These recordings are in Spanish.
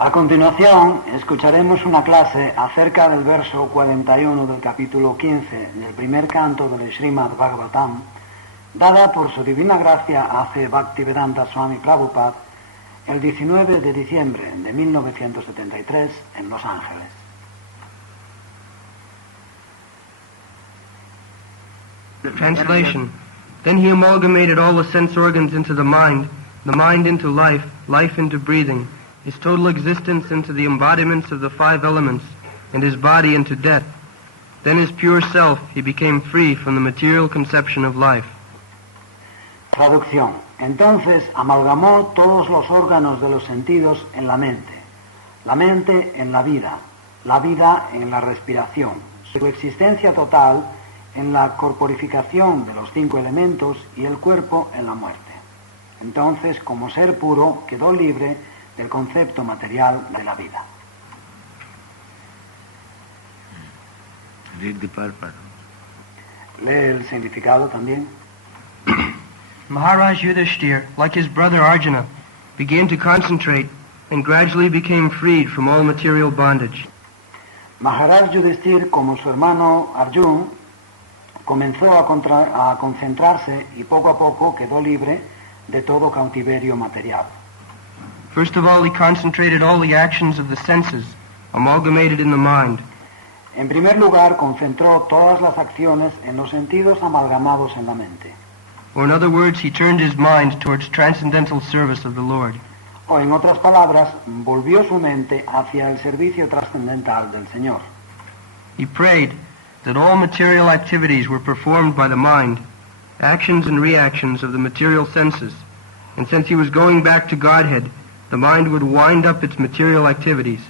A continuación, escucharemos una clase acerca del verso 41 del capítulo 15 del primer canto del Srimad Bhagavatam, dada por su divina gracia A.C. Bhaktivedanta Swami Prabhupada el 19 de diciembre de 1973 en Los Ángeles. Translation. Then he amalgamated all the sense organs into the mind into life, life into breathing, his total existence into the embodiments of the five elements, and his body into death. Then as pure self, he became free from the material conception of life. Traducción. Entonces amalgamó todos los órganos de los sentidos en la mente en la vida en la respiración, su existencia total en la corporificación de los cinco elementos y el cuerpo en la muerte. Entonces, como ser puro, quedó libre del concepto material de la vida. Read the purpose. Lee el significado también. Maharaj Yudhishthir, like his brother Arjuna, began to concentrate and gradually became freed from all material bondage. Maharaj Yudhishthir, como su hermano Arjuna, comenzó a concentrarse y poco a poco quedó libre de todo cautiverio material. First of all, he concentrated all the actions of the senses, amalgamated in the mind. En primer lugar, concentró todas las acciones en los sentidos amalgamados en la mente. Or in other words, he turned his mind towards transcendental service of the Lord. O en otras palabras, volvió su mente hacia el servicio trascendental del Señor. He prayed that all material activities were performed by the mind, actions and reactions of the material senses, and since he was going back to Godhead, the mind would wind up its material activities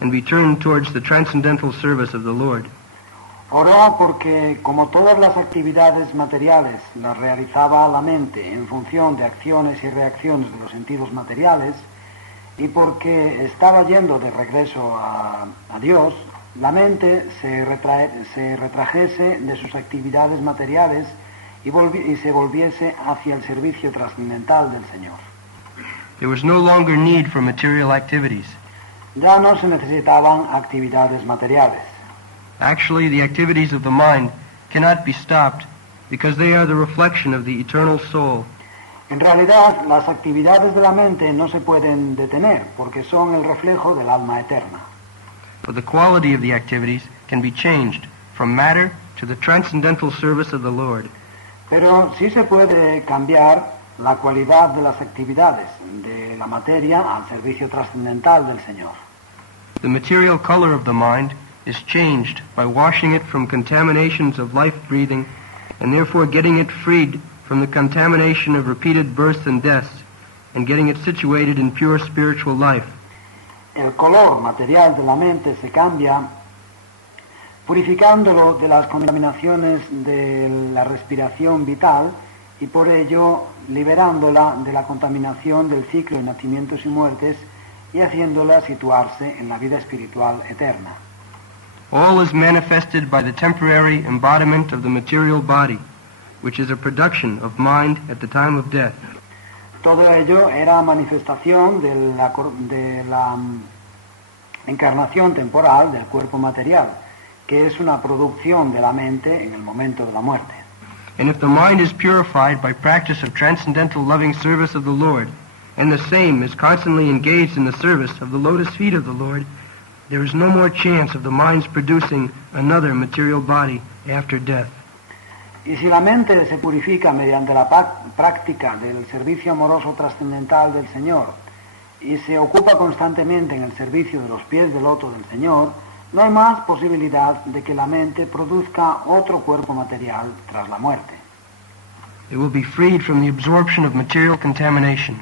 and be turned towards the transcendental service of the Lord. Oró porque, como todas las actividades materiales las realizaba la mente en función de acciones y reacciones de los sentidos materiales, y porque estaba yendo de regreso a Dios, la mente se retrajese de sus actividades materiales y se volviese hacia el servicio trascendental del Señor. There was no longer need for material activities. Ya no se necesitaban actividades materiales. Actually, the activities of the mind cannot be stopped because they are the reflection of the eternal soul. En realidad, las actividades de la mente no se pueden detener porque son el reflejo del alma eterna. But the quality of the activities can be changed from matter to the transcendental service of the Lord. Pero sí se puede cambiar la cualidad de las actividades de la materia al servicio trascendental del Señor. The material color of the mind is changed by washing it from contaminations of life-breathing and therefore getting it freed from the contamination of repeated births and deaths and getting it situated in pure spiritual life. El color material de la mente se cambia purificándolo de las contaminaciones de la respiración vital y por ello liberándola de la contaminación del ciclo de nacimientos y muertes y haciéndola situarse en la vida espiritual eterna. All is manifested by the temporary embodiment of the material body, which is a production of mind at the time of death. Todo ello era manifestación de la encarnación temporal del cuerpo material, que es una producción de la mente en el momento de la muerte. And if the mind is purified by practice of transcendental loving service of the Lord, and the same is constantly engaged in the service of the lotus feet of the Lord, there is no more chance of the mind's producing another material body after death. Y si la mente se purifica mediante la práctica del servicio amoroso trascendental del Señor y se ocupa constantemente en el servicio de los pies del loto del Señor, no hay más posibilidad de que la mente produzca otro cuerpo material tras la muerte. It will be freed from the absorption of material contamination.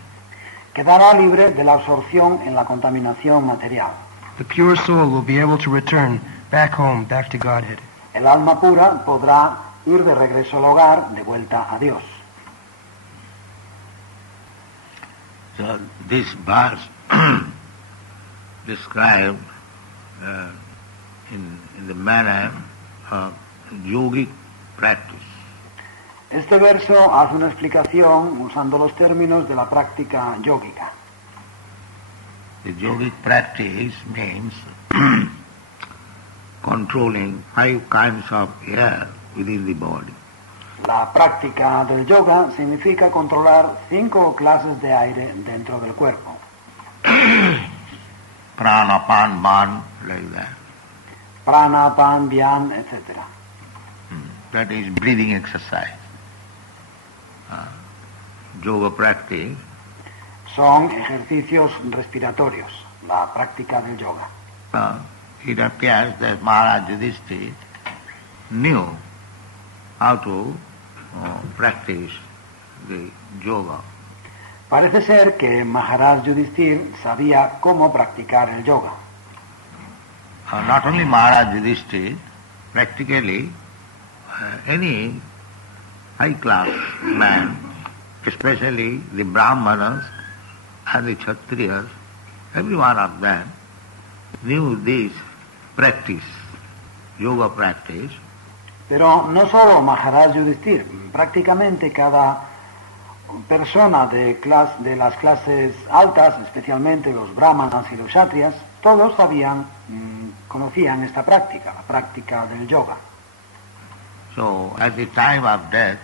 Quedará libre de la absorción en la contaminación material. The pure soul will be able to return back home, back to Godhead. El alma pura podrá ir de regreso al hogar, de vuelta a Dios. So this verse described in the manner of yogic practice. Este verso hace una explicación usando los términos de la práctica yógica. The yogic practice means controlling 5 kinds of air within the body. La práctica del yoga significa controlar 5 clases de aire dentro del cuerpo. Prana, pan, man, like that. Prana, pan, vyan, etc. That is breathing exercise. Yoga practice Son ejercicios respiratorios, la práctica del yoga. it appears that Maharaj Yudhishthira knew how to practice the yoga. Parece ser que Maharaj Yudhishthir sabía cómo practicar el yoga. Not only Maharaj Yudhishthira, practically any high-class man, especially the Brahmanas and the Kshatriyas, every one of them knew this practice, yoga practice. Pero no solo Maharaj Yudhishthir, prácticamente cada persona de las clases altas, especialmente los brahmanas y los kshatriyas, todos conocían esta práctica, la práctica del yoga. So at the time of death,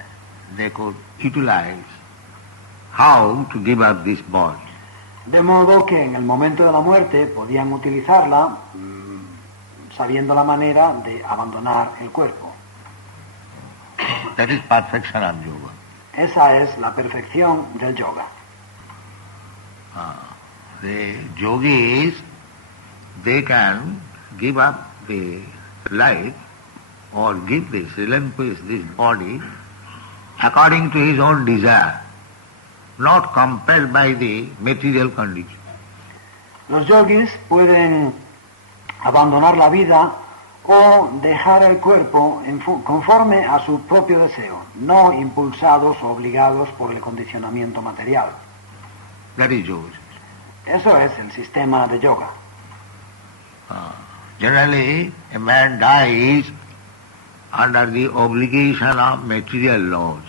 they could utilize how to give up this body. De modo que en el momento de la muerte podían utilizarla sabiendo la manera de abandonar el cuerpo. That is perfection of yoga. Esa es la perfección del yoga. The yogis, they can give up the life or give this, relinquish this body according to his own desire, not compelled by the material condition. Los yogis pueden abandonar la vida o dejar el cuerpo conforme a su propio deseo, no impulsados o obligados por el condicionamiento material. That is yoga. Eso es el sistema de yoga. Generally, a man dies under the obligation of material laws.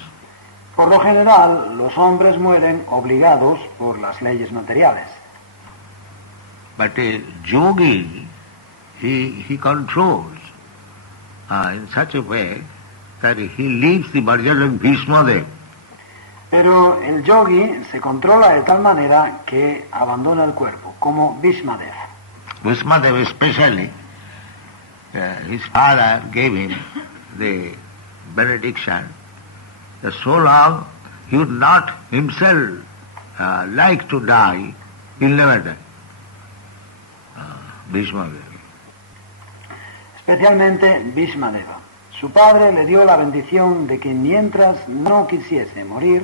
Por lo general, los hombres mueren obligados por las leyes materiales. But a yogi, he controls in such a way that he leaves the body like Bhishmadev. Pero el yogi se controla de tal manera que abandona el cuerpo, como Bhishmadev. Bhishmadev especially, his father gave him the benediction that so long he would not himself like to die, he'll never die. Bhishmadev. Especialmente Bhishmadeva. Su padre le dio la bendición de que mientras no quisiese morir,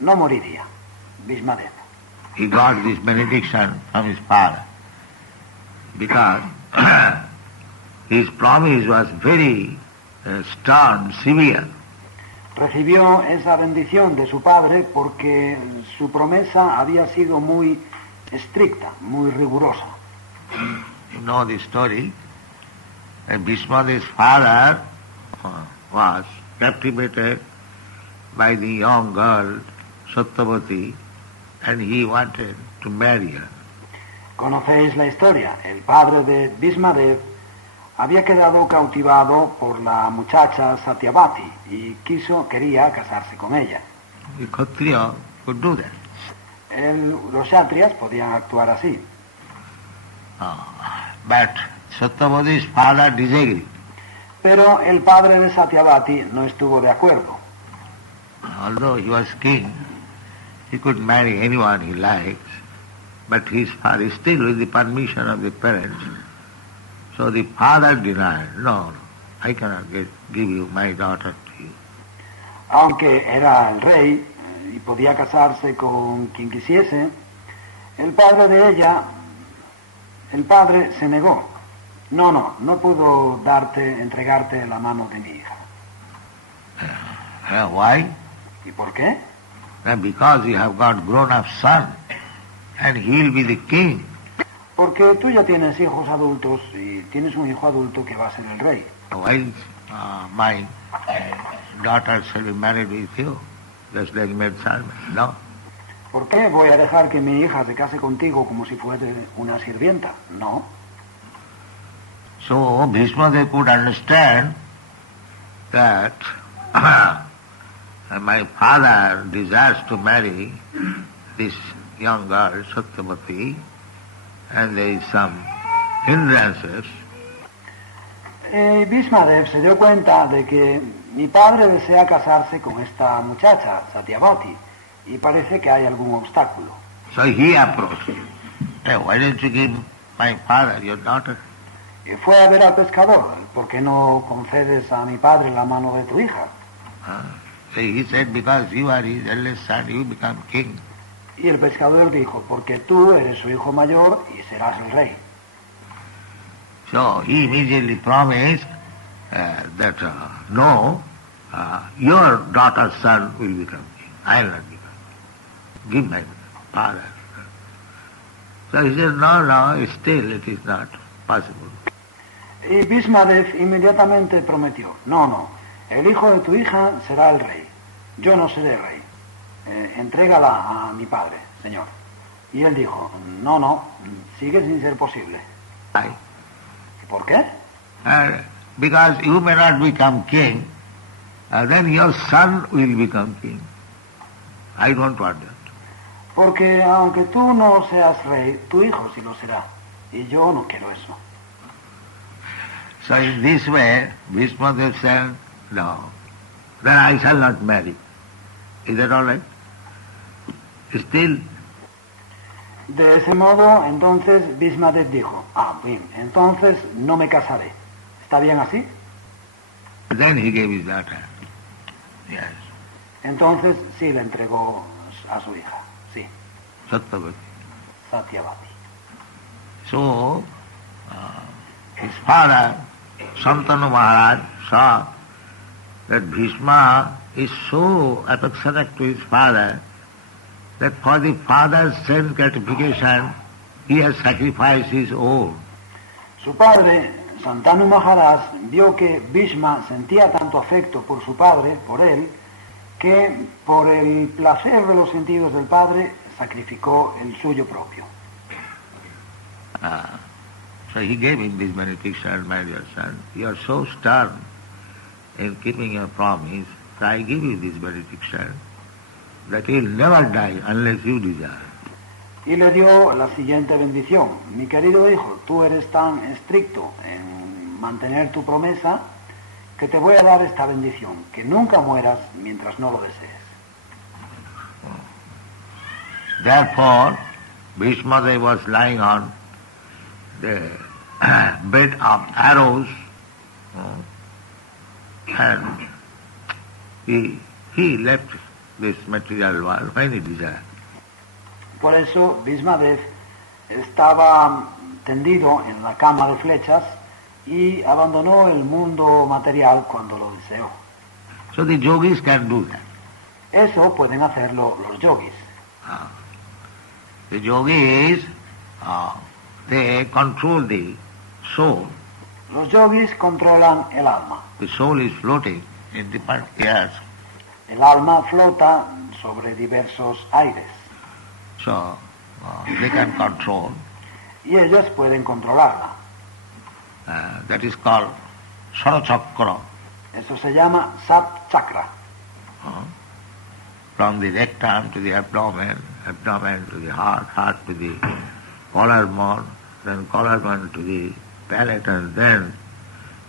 no moriría. Bhishmadeva. He got this benediction from his father because his promise was very stern, severe. Recibió esa bendición de su padre porque su promesa había sido muy estricta, muy rigurosa. You know the story. Bhishmadev's father was captivated by the young girl Satyavati and he wanted to marry her. Conocéis la historia. El padre de Bhishmadev había quedado cautivado por la muchacha Satyavati y quería casarse con ella. The Kshatriya could do that. Los kshatriyas podían actuar así. But Satyavati's father disagreed. Pero el padre de Satyavati no estuvo de acuerdo. Although he was king, he could marry anyone he likes, but his father, still with the permission of the parents. So the father denied, no, I cannot give you my daughter to you. Aunque era el rey y podía casarse con quien quisiese, el padre de ella, el padre se negó. No puedo entregarte la mano de mi hija. Why? ¿Y por qué? Because you have got grown-up son, and he will be the king. Porque tú ya tienes hijos adultos y tienes un hijo adulto que va a ser el rey. Why my daughter shall be married with you, just like maid servant? No. ¿Por qué voy a dejar que mi hija se case contigo como si fuese una sirvienta? No. So Bhishma they could understand that my father desires to marry this young girl, Satyavati, and there is some hindrances. Bhishmadev se dio cuenta de que mi padre desea casarse con esta muchacha, Satyavati, y parece que hay algún obstáculo. So he approached him. Hey, why don't you give my father your daughter? Y fue a ver al pescador. ¿Por qué no concedes a mi padre la mano de tu hija? So he said, because you are his eldest son, you become king. Y el pescador dijo, porque tú eres su hijo mayor y serás el rey. So he immediately promised that no, your daughter's son will become king. I will not become king. Give my father. So he said, no, still it is not possible. Y Bhishmadev inmediatamente prometió, no, el hijo de tu hija será el rey, yo no seré rey, entrégala a mi padre, señor. Y él dijo, no, sigue sin ser posible. Why? ¿Por qué? Because you may not become king, then your son will become king. I don't want that. Porque aunque tú no seas rey, tu hijo sí lo será, y yo no quiero eso. So in this way, Bhishmadev said, no, then I shall not marry. Is that all right? Still, de ese modo, entonces Bhishmadev dijo, bien, entonces no me casaré. ¿Está bien así? Then he gave his daughter. Yes. Entonces sí le entregó a su hija, sí. Satyavati. Satyavati. So, his father, Santanu Maharaj, saw that Bhishma is so affectionate to his father that for the father's sense gratification he has sacrificed his own. Su padre, Santanu Maharaj, vio que Bhishma sentía tanto afecto por su padre, por él, que por el placer de los sentidos del padre sacrificó el suyo propio. So he gave him this benediction, my dear son. You are so stern in keeping your promise, so I give you this benediction, that he will never die unless you desire. Y le dio la siguiente bendición. Mi querido hijo, tú eres tan estricto en mantener tu promesa que te voy a dar esta bendición, que nunca mueras mientras no lo desees. Therefore, Bhishma was lying on the bed of arrows, and he left this material world when he desired. Por eso Bhishmadev estaba tendido en la cama de flechas y abandonó el mundo material cuando lo deseó. So the yogis can do that. Eso pueden hacerlo los yogis. The yogis, they control the soul. Los yogis controlan el alma. The soul is floating in different airs. El alma flota sobre diversos aires. So they can control. Y ellos pueden controlarla. That is called Sarachakra. Eso se llama Sat Chakra. From the rectum to the abdomen, abdomen to the heart, heart to the collarbone, then collarbone to the palate, and then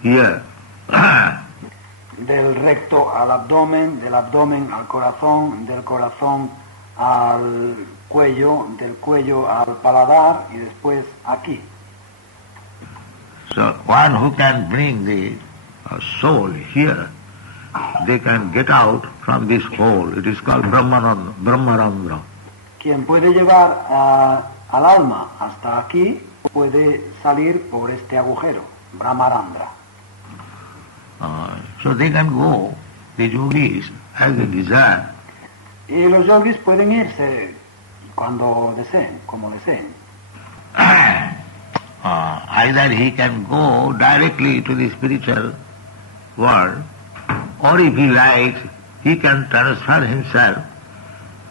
here. Del recto al abdomen, del abdomen al corazón, del corazón al cuello, del cuello al paladar y después aquí. So one who can bring the soul here, they can get out from this hole. It is called Brahmarandra. Quien puede llevar al alma hasta aquí puede salir por este agujero, Brahmarandra. So they can go, the yogis, as they desire. Y los yogis pueden irse cuando deseen, como deseen. Either he can go directly to the spiritual world, or if he likes, he can transfer himself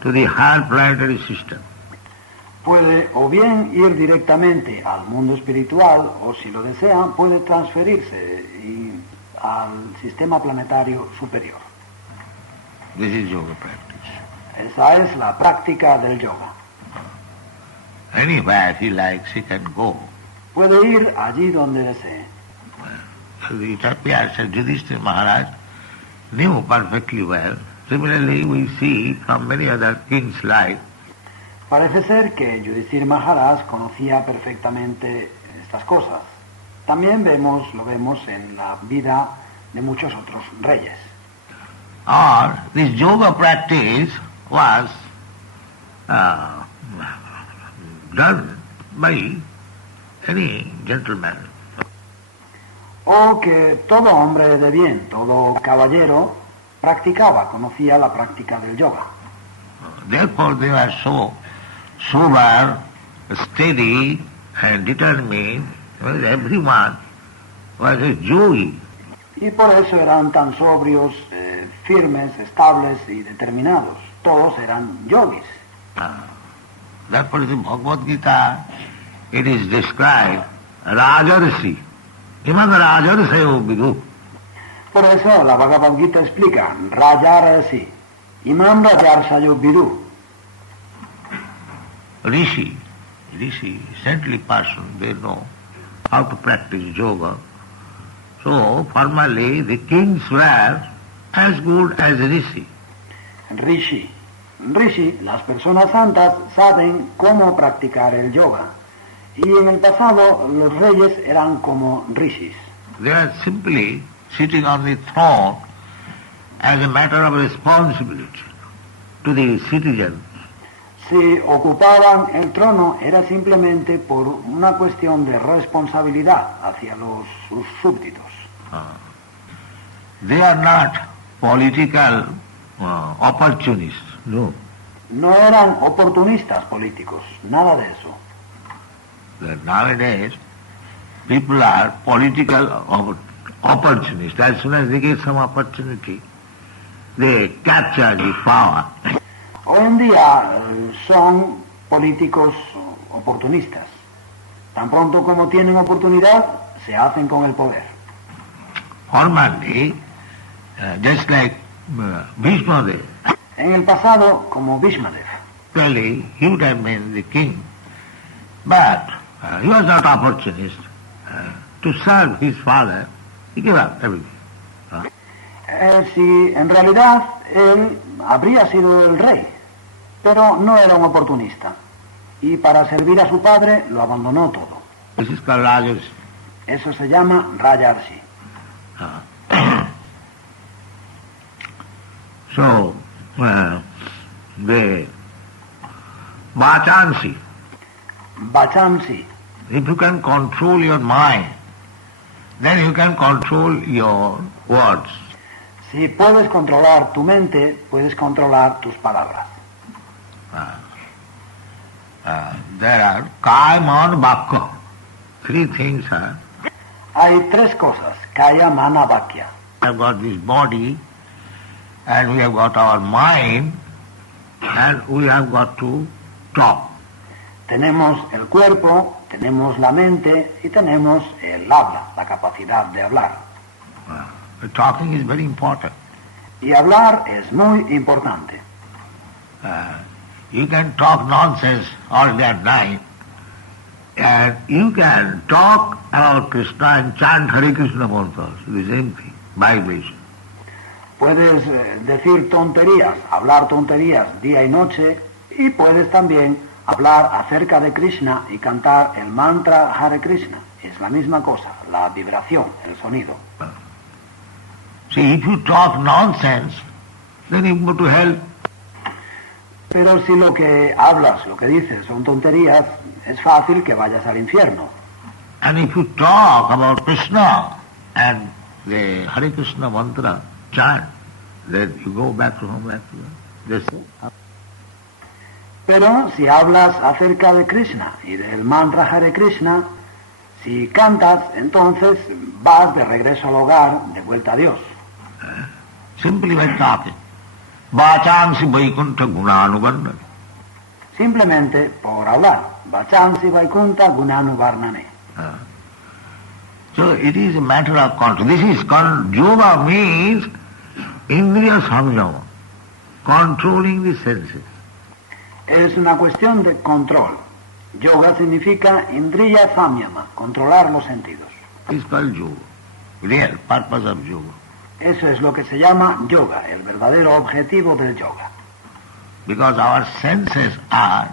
to the higher planetary system. Puede o bien ir directamente al mundo espiritual o, si lo desea, puede transferirse al sistema planetario superior. This is yoga practice. Esa es la práctica del yoga. Anywhere he likes, he can go. Puede ir allí donde desee. It appears that Yudhishthira Maharaj knew perfectly well. Similarly, we see from many other kings' life. Parece ser que Yudhishthira Maharaj conocía perfectamente estas cosas. También lo vemos en la vida de muchos otros reyes. Or this yoga practice was done by any gentleman. O que todo hombre de bien, todo caballero, conocía la práctica del yoga. Therefore they were so sober, steady and determined. Everyone was a yogi. Y por eso eran tan sobrios, firmes, estables y determinados. Todos eran yogis. Therefore in the Bhagavad Gita it is described Rajarsi. Imam Rajarsayo Vidu. Por eso la Bhagavad Gita explica Rajarsi. Imam Rajarsayo Vidu. Rishi, saintly person, they know how to practice yoga. So formally the kings were as good as Rishi. Rishi, las personas santas saben cómo practicar el yoga. Y en el pasado los reyes eran como rishis. They are simply sitting on the throne as a matter of responsibility to the citizens. Si ocupaban el trono era simplemente por una cuestión de responsabilidad hacia sus súbditos. They are not political opportunists, no. No eran oportunistas políticos, nada de eso. Nowadays, people are political opportunists. As soon as they get some opportunity, they capture the power. Hoy en día son políticos oportunistas. Tan pronto como tienen oportunidad, se hacen con el poder. Formerly, just like Bhishmadev. En el pasado, como Bhishmadev. Really, he would have been the king. But he was not opportunist. To serve his father, he gave up everything. Si en realidad él habría sido el rey, pero no era un oportunista. Y para servir a su padre lo abandonó todo. This is called Rajarsi. Eso se llama Rajarsi. So, the Vachansi. Vachansi. If you can control your mind, then you can control your words. Si puedes controlar tu mente, puedes controlar tus palabras. There are Kaya, Mana, Vakya. Three things are. Hay tres cosas, Kaya, Mana, Vakya. We have got this body, and we have got our mind, and we have got to talk. Tenemos el cuerpo, tenemos la mente y tenemos el habla, la capacidad de hablar. Talking is very important. Y hablar es muy importante. You can talk nonsense all day and night, and you can talk about Krishna and chant Hare Krishna mantras, the same thing, vibration. Puedes decir tonterías, hablar tonterías día y noche, y puedes también hablar acerca de Krishna y cantar el mantra Hare Krishna. Es la misma cosa, la vibración, el sonido. See, if you talk nonsense, then you go to hell. Pero si lo que hablas, lo que dices son tonterías, es fácil que vayas al infierno. And if you talk about Krishna and the Hare Krishna mantra chant, then you go back to home, back to this. Pero si hablas acerca de Krishna y del mantra Hare Krishna, si cantas, entonces vas de regreso al hogar, de vuelta a Dios. Simply by talking. Vachansi Vaikuntha Gunanuvarnane. Simplemente por hablar. Vachansi Vaikunta Gunanu Varnane. So it is a matter of control. This is yoga means Indriya Samyama, controlling the senses. Es una cuestión de control. Yoga significa Indriya Samyama, controlar los sentidos. It's called yoga, real purpose of yoga. Eso es lo que se llama yoga, el verdadero objetivo del yoga. Because our senses are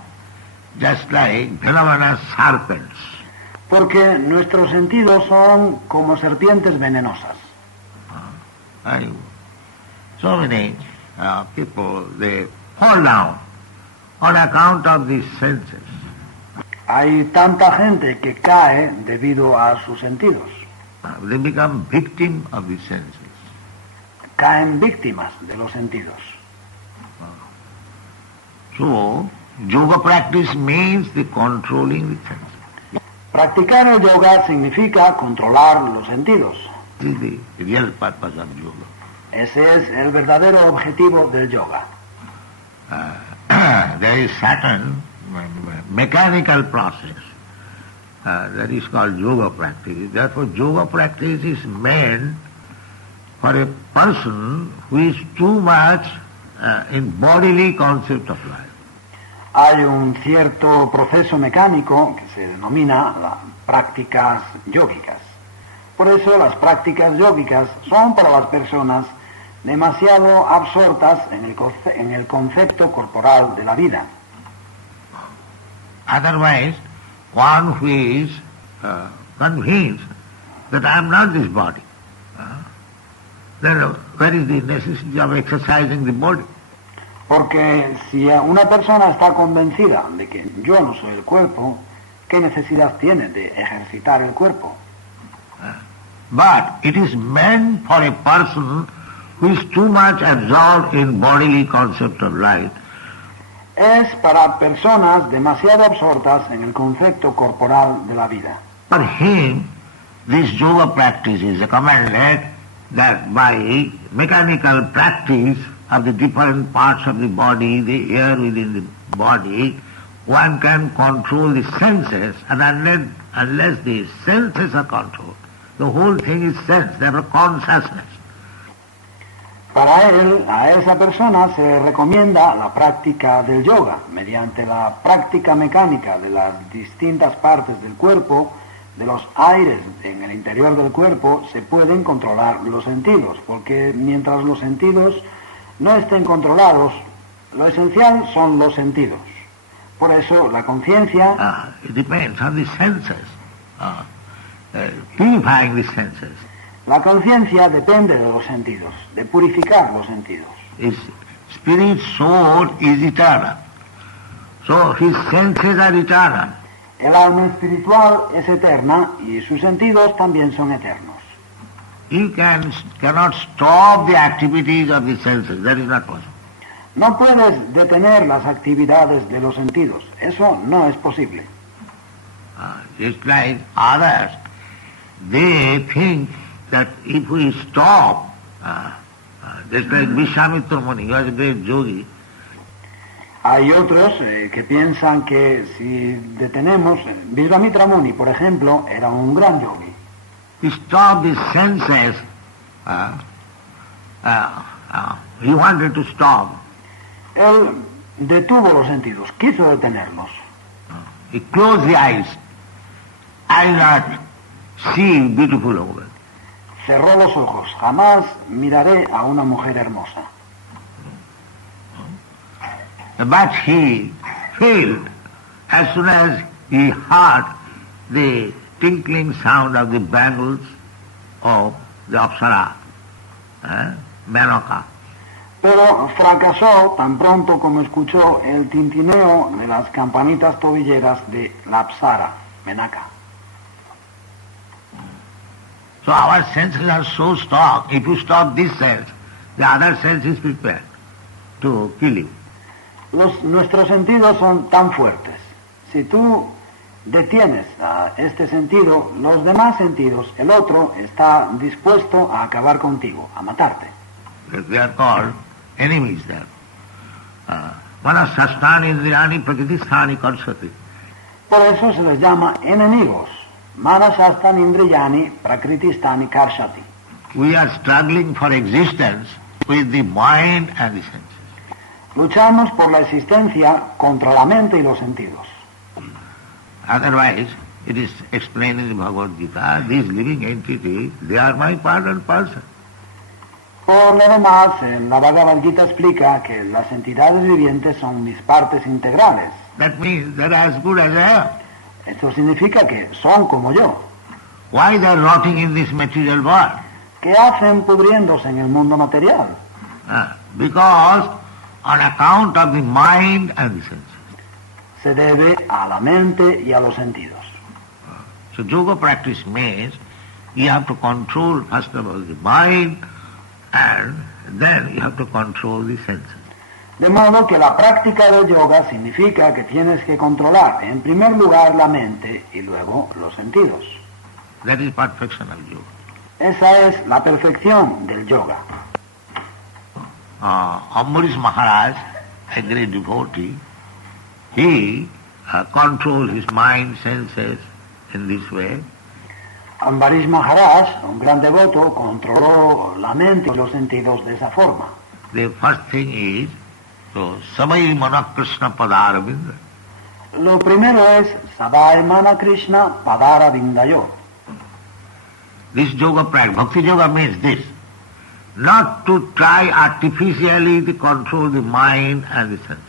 just like venomous serpents. Porque nuestros sentidos son como serpientes venenosas. So many people, they fall down on account of these senses. Hay tanta gente que cae debido a sus sentidos. They become victim of the senses. Caen víctimas de los sentidos. So, yoga practice means the controlling the senses. Practicar el yoga significa controlar los sentidos. This is the real purpose of yoga. Ese es el verdadero objetivo del yoga. There is certain mechanical process that is called yoga practice. Therefore, yoga practice is meant for a person who is too much in bodily concept of life. Hay un cierto proceso mecánico que se denomina las prácticas yógicas. Por eso las prácticas yógicas son para las personas demasiado absortas en el concepto corporal de la vida. Otherwise, one who is convinced that I am not this body, then where is the necessity of exercising the body? Porque si una persona está convencida de que yo no soy el cuerpo, ¿qué necesidad tiene de ejercitar el cuerpo? But it is meant for a person who is too much absorbed in bodily concept of life. Es para personas demasiado absortas en el concepto corporal de la vida. For him, this yoga practice is recommended that by mechanical practice of the different parts of the body, the air within the body, one can control the senses, and unless the senses are controlled, the whole thing is sense, therefore consciousness. Para él, a esa persona se recomienda la práctica del yoga. Mediante la práctica mecánica de las distintas partes del cuerpo, de los aires en el interior del cuerpo, se pueden controlar los sentidos, porque mientras los sentidos no estén controlados, lo esencial son los sentidos. Por eso la conciencia... It depends on the senses, purifying the senses. La conciencia depende de los sentidos, de purificar los sentidos. His spirit soul is eternal. So his senses are eternal. El alma espiritual es eterna y sus sentidos también son eternos. You cannot stop the activities of the senses. That is not possible. No puedes detener las actividades de los sentidos. Eso no es posible. Just like others, they think that if we stop, just like Vishwamitra Muni, he was a great yogi. Hay otros que piensan que si detenemos, Vishwamitra Muni, por ejemplo, era un gran yogi. He stopped the senses, he wanted to stop. Él detuvo los sentidos, quiso detenerlos. He closed the eyes. I not see beautiful woman. Cerró los ojos, jamás miraré a una mujer hermosa. But he felt as soon as he heard the tinkling sound of the bangles of the Apsara, Menaka. Pero fracasó tan pronto como escuchó el tintineo de las campanitas tobilleras de la Apsara, Menaka. So our senses are so strong. If you stop this sense, the other sense is prepared to kill you. Nuestros sentidos son tan fuertes. Si tú detienes a este sentido, los demás sentidos, el otro está dispuesto a acabar contigo, a matarte. They are called enemies there. Manasasthani indriyani prakritisthani karsati. Por eso se les llama enemigos. Manasastan indriyani prakritistani karshati. We are struggling for existence with the mind and the senses. Luchamos por la existencia contra la mente y los sentidos. Otherwise, it is explained in the Bhagavad Gita, these living entities, they are my part and parcel. Por lo demás, en la Bhagavad Gita explica que las entidades vivientes son mis partes integrales. That means they are as good as I am. Esto significa que son como yo. Why they are rotting in this material world? ¿Qué hacen pudriéndose en el mundo material? Because on account of the mind and the senses. Se debe a la mente y a los sentidos. So yoga practice means you have to control first of all the mind and then you have to control the senses. De modo que la práctica del yoga significa que tienes que controlar en primer lugar la mente y luego los sentidos. That is perfection of yoga. Esa es la perfección del yoga. Ambarish Maharaj, a great devotee, he controls his mind, senses in this way. Ambarish Maharaj, un gran devoto, controló la mente y los sentidos de esa forma. The first thing is, Samai Mana Krishna Padaravinda. Lo primero es Sadai Mana Krishna Padara Vindayo. This yoga practice, bhakti yoga means this, not to try artificially to control the mind and the senses.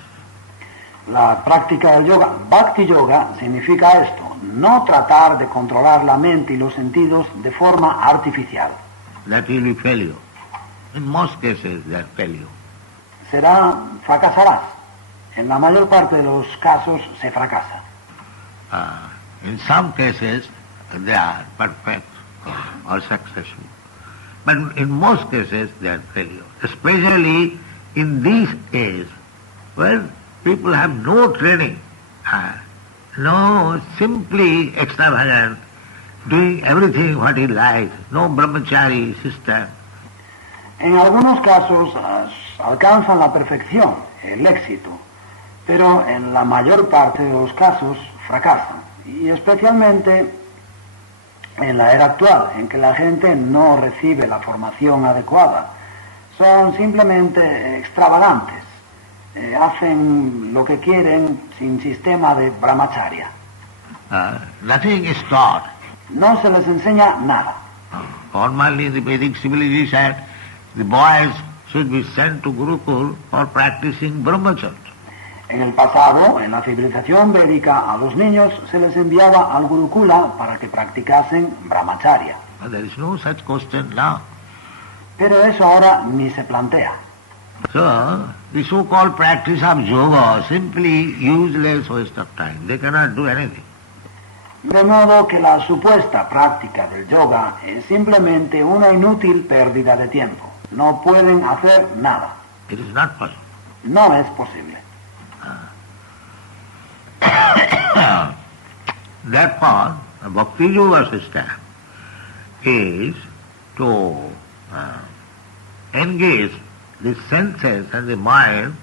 La práctica del yoga, bhakti yoga, significa esto, no tratar de controlar la mente y los sentidos de forma artificial. That will be failure. In most cases, that failure. Fracasarás. En la mayor parte de los casos se fracasa. In some cases, they are perfect or successful. But in most cases, they are failure. Especially in these days, where people have no training, no simply extravagant, doing everything what he likes, no brahmachari system. En algunos casos alcanzan la perfección, el éxito, pero en la mayor parte de los casos fracasan. Y especialmente en la era actual, en que la gente no recibe la formación adecuada. Son simplemente extravagantes. Hacen lo que quieren sin sistema de brahmacharya. Nothing is taught. No se les enseña nada. Formerly in the Vedic civilization, the boys should be sent to Gurukul for practicing brahmacharya. En el pasado, en la civilización védica, a los niños se les enviaba al Gurukula para que practicasen brahmacharya. There is no such question now. Pero eso ahora ni se plantea. So, the so-called practice of yoga simply useless waste of time. They cannot do anything. De modo que la supuesta práctica del yoga es simplemente una inútil pérdida de tiempo. No pueden hacer nada. It is not possible. No es posible. Therefore, the Bhakti Yoga system is to engage the senses and the mind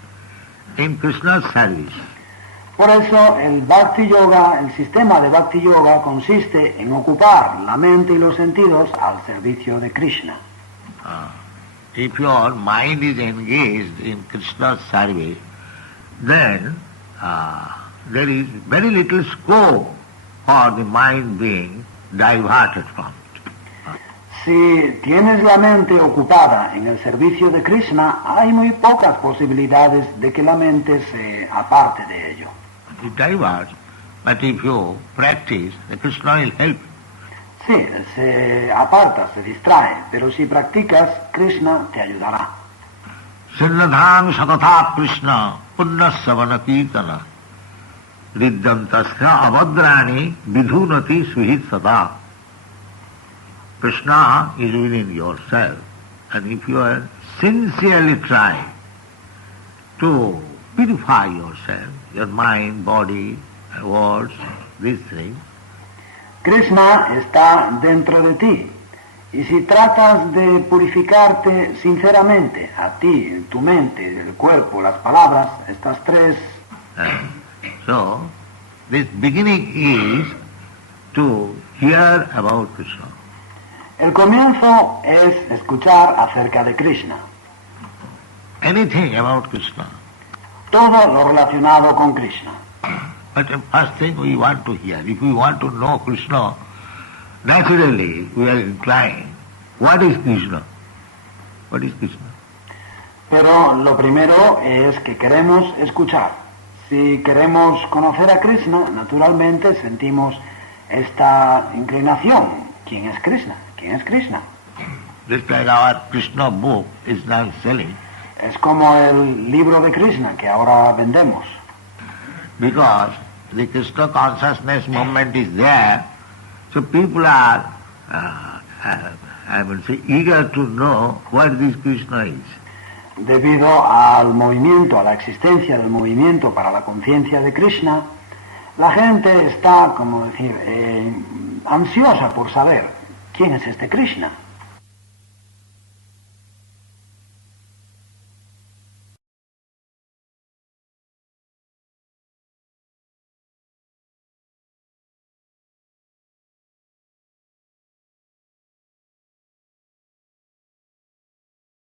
in Krishna's service. Por eso el Bhakti Yoga, el sistema de Bhakti Yoga consiste en ocupar la mente y los sentidos al servicio de Krishna. If your mind is engaged in Krishna's service, then there is very little scope for the mind being diverted from it. Si tienes la mente ocupada en el servicio de Krishna, hay muy pocas posibilidades de que la mente se aparte de ello. It diverts, but if you practice, the Krishna will help you. Sí, se aparta, se distrae, pero si practicas, Krishna te ayudará. Sinnadham sakatha Krishna punnasavana kirtana riddhantasya avadrani vidhunati suhit sada. Krishna is within yourself, and if you are sincerely trying to purify yourself, your mind, body, words, these things, Krishna está dentro de ti, Y si tratas de purificarte sinceramente, a ti, tu mente, el cuerpo, las palabras, estas tres... So, this beginning is to hear about Krishna. El comienzo es escuchar acerca de Krishna. Anything about Krishna. Todo lo relacionado con Krishna. But the first thing we want to hear, if we want to know Krishna, naturally we are inclined. What is Krishna? What is Krishna? Pero lo primero es que queremos escuchar. Si queremos conocer a Krishna, naturalmente sentimos esta inclinación. ¿Quién es Krishna? ¿Quién es Krishna? Just like our Krishna book is now selling. Es como el libro de Krishna que ahora vendemos. Because the Krishna consciousness movement is there, so people are, I would say, eager to know what this Krishna is. Debido al movimiento, a la existencia del movimiento para la conciencia de Krishna, la gente está, como decir, ansiosa por saber quién es este Krishna.